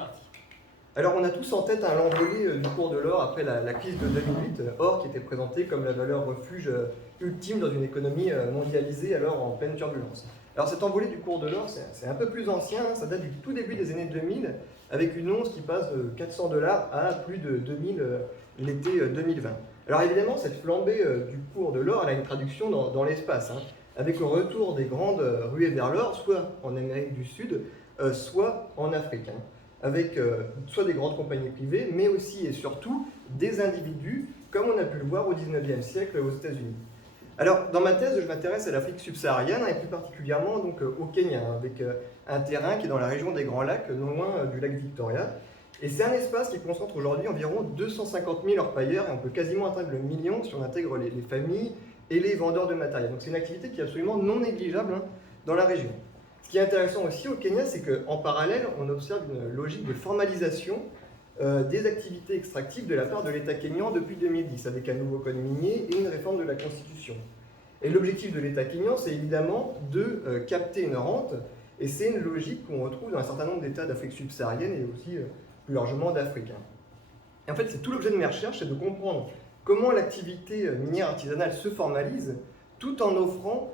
parti. Alors on a tous en tête l'envolée du cours de l'or après la crise de 2008, or qui était présenté comme la valeur refuge ultime dans une économie mondialisée alors en pleine turbulence. Alors cette envolée du cours de l'or, c'est un peu plus ancien, ça date du tout début des années 2000, avec une once qui passe de 400 $ à plus de 2000 l'été 2020. Alors évidemment, cette flambée du cours de l'or, elle a une traduction dans l'espace, hein, avec le retour des grandes ruées vers l'or, soit en Amérique du Sud, soit en Afrique, hein, avec soit des grandes compagnies privées, mais aussi et surtout des individus, comme on a pu le voir au 19e siècle aux États-Unis. Alors, dans ma thèse, je m'intéresse à l'Afrique subsaharienne, et plus particulièrement donc, au Kenya, avec un terrain qui est dans la région des Grands Lacs, non loin du lac Victoria. Et c'est un espace qui concentre aujourd'hui environ 250 000 orpailleurs, et on peut quasiment atteindre le million si on intègre les familles et les vendeurs de matériel. Donc c'est une activité qui est absolument non négligeable, hein, dans la région. Ce qui est intéressant aussi au Kenya, c'est qu'en parallèle, on observe une logique de formalisation des activités extractives de la part de l'État kényan depuis 2010, avec un nouveau code minier et une réforme de la Constitution. Et l'objectif de l'État kényan, c'est évidemment de capter une rente, et c'est une logique qu'on retrouve dans un certain nombre d'États d'Afrique subsaharienne et aussi plus largement d'Afrique. Et en fait, c'est tout l'objet de mes recherches, c'est de comprendre comment l'activité minière artisanale se formalise, tout en offrant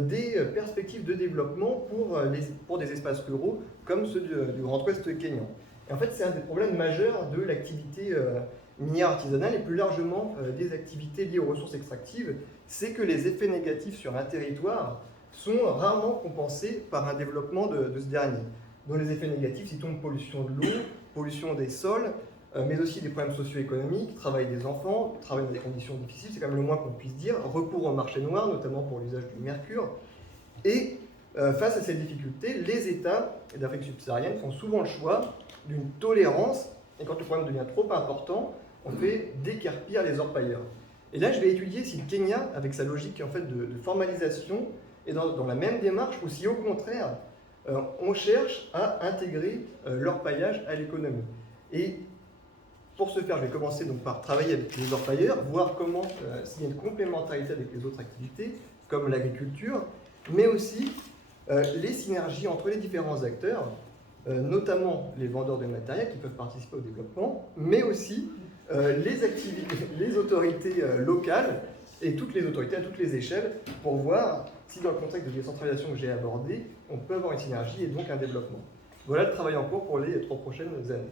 des perspectives de développement pour des espaces ruraux comme ceux du Grand Ouest kényan. Et en fait, c'est un des problèmes majeurs de l'activité minière artisanale et plus largement des activités liées aux ressources extractives, c'est que les effets négatifs sur un territoire sont rarement compensés par un développement de ce dernier. Dont les effets négatifs, citons pollution de l'eau, pollution des sols, mais aussi des problèmes socio-économiques, travail des enfants, travail dans des conditions difficiles, c'est quand même le moins qu'on puisse dire, recours au marché noir, notamment pour l'usage du mercure. Et face à ces difficultés, les États d'Afrique subsaharienne font souvent le choix d'une tolérance, et quand le problème devient trop important, on fait décarpir les orpailleurs. Et là, je vais étudier si le Kenya, avec sa logique en fait, de formalisation, est dans la même démarche, ou si au contraire, on cherche à intégrer l'orpaillage à l'économie. Et pour ce faire, je vais commencer donc par travailler avec les orpailleurs, voir comment s'il y a une complémentarité avec les autres activités, comme l'agriculture, mais aussi les synergies entre les différents acteurs, notamment les vendeurs de matériel qui peuvent participer au développement, mais aussi les autorités locales et toutes les autorités à toutes les échelles pour voir si dans le contexte de décentralisation que j'ai abordé, on peut avoir une synergie et donc un développement. Voilà le travail en cours pour les 3 prochaines années.